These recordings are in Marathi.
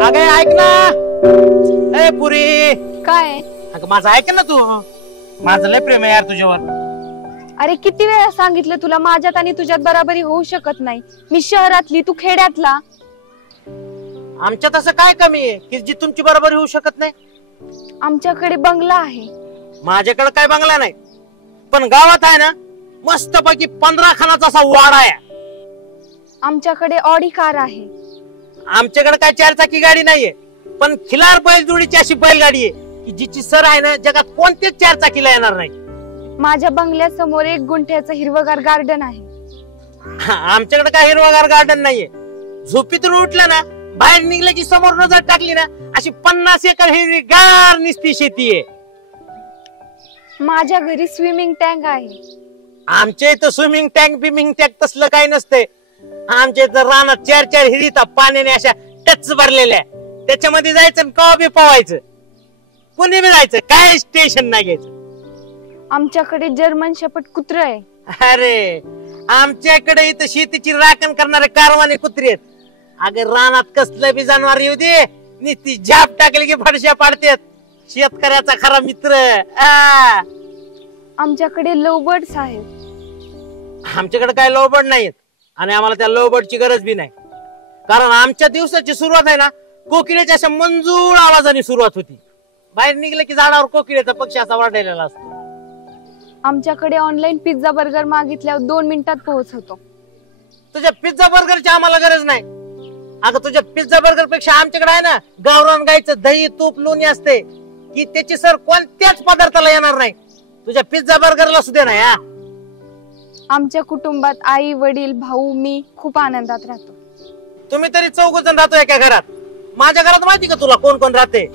अगे ऐक ना, ए पुरी. काय? अगं माझं ऐक ना तू, माझं लय प्रेम आहे यार तुझ्यावर. अरे किती वेळा सांगितलं तुला, माझ्यात आणि तुझ्यात बराबरी होऊ शकत नाही. मी शहरातली, तू खेड्यातला. आमच्यात असं काय कमी आहे की जी तुमची बरोबरी होऊ शकत नाही? आमच्याकडे बंगला आहे. माझ्याकडे काय बंगला नाही, पण गावात आहे ना मस्तपैकी 15 खानाचा असा वाडा आहे. आमच्याकडे ऑडी कार आहे. आमच्याकडे काय 4 चाकी गाडी नाहीये, पण खिलार बैलजोडीची अशी बैलगाडी आहे की जिची सर आहे ना जगात कोणतेच 4 चाकीला येणार नाही. माझ्या बंगल्यासमोर 1 गुंठ्याचं हिरवगार गार्डन आहे. आमच्याकडे काय हिरवगार गार्डन नाहीये. झोपीतून उठलं ना, बाहेर निघलं की समोर नजर टाकली ना, अशी 50 एकर हिरवीगार निस्ती शेती आहे. माझ्या घरी स्विमिंग टँक आहे. आमच्या इथं स्विमिंग टँक बिमिंग टँक तसलं काही नसतंय. आमच्या इथं रानात 4 हिरीता पाण्याने अशा टच भरलेल्या, त्याच्यामध्ये जायचं कवा बी पवायचं, कुणी बी जायचं, काय स्टेशन नाही घ्यायचं. आमच्याकडे जर्मन शेपर्ड कुत्र आहे. अरे आमच्याकडे इथं शेतीची राखण करणारे कारवाने कुत्री आहेत. अगं रानात कसलं बी जनावर येऊ दे, नुसती झाप टाकली की फडशा पाडतात. शेतकऱ्याचा खरा मित्र. आमच्याकडे लवबर्ड्स आहेत. आमच्याकडे काय लवबर्ड नाहीत आणि आम्हाला त्या लवबर्डची गरज बी नाही, कारण आमच्या दिवसाची सुरुवात आहे ना कोकिळेच्या अशा मंजूळ आवाजाने सुरुवात होती. बाहेर निघलं की झाडावर कोकिळेचा पक्षी असा वाढलेला असतो. आमच्याकडे ऑनलाईन पिझ्झा बर्गर मागितल्यावर 2 मिनिटात पोहोचवतो. तुझ्या पिझ्झा बर्गरची आम्हाला गरज नाही. अगं तुझ्या पिझ्झा बर्गर पेक्षा आमच्याकडे आहे ना गावरान गाईचं दही तूप लोणी असते की त्याची सर कोणत्याच पदार्थाला येणार नाही. तुझ्या पिझ्झा बर्गरला सुद्धा नाही. आमच्या कुटुंबात आई वडील भाऊ मी खूप आनंदात राहतो. तुम्ही तरी 4 जण राहतो एका घरात. माझ्या घरात माहिती का तुला कोण कोण राहते?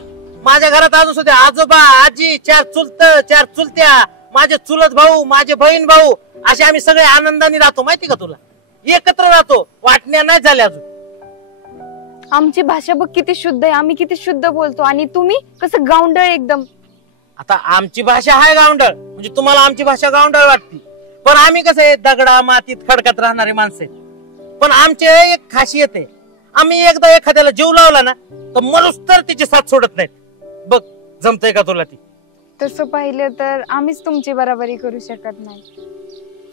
माझ्या घरात अजून सुद्धा आजोबा आजी, 4 चुलत 4 चुलत्या, माझे चुलत भाऊ, माझे बहीण भाऊ, असे आम्ही सगळे आनंदाने राहतो. माहिती का तुला? एकत्र राहतो, वाटण्या नाही झाल्या अजून. आमची भाषा बघ किती शुद्ध आहे, आम्ही किती शुद्ध बोलतो आणि तुम्ही कसं गावंढळ एकदम. आता आमची भाषा आहे गावंढळ, म्हणजे तुम्हाला आमची भाषा गावंढळ वाटते, पण आम्ही कसं आहे दगडा मातीत खडकत राहणारे माणसं आहेत. पण आमची एक खासियत आहे, आम्ही एकदा एखाद्याला जीव लावला ना तर मनुष्य तर तिची साथ सोडत नाहीत. बघ जमतंय का तुला ती? तसं पाहिलं तर आम्हीच तुमची बराबरी करू शकत नाही.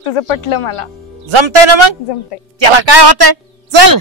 तुझं पटलं मला. जमतंय ना? मग जमतंय. त्याला काय होतंय, चल.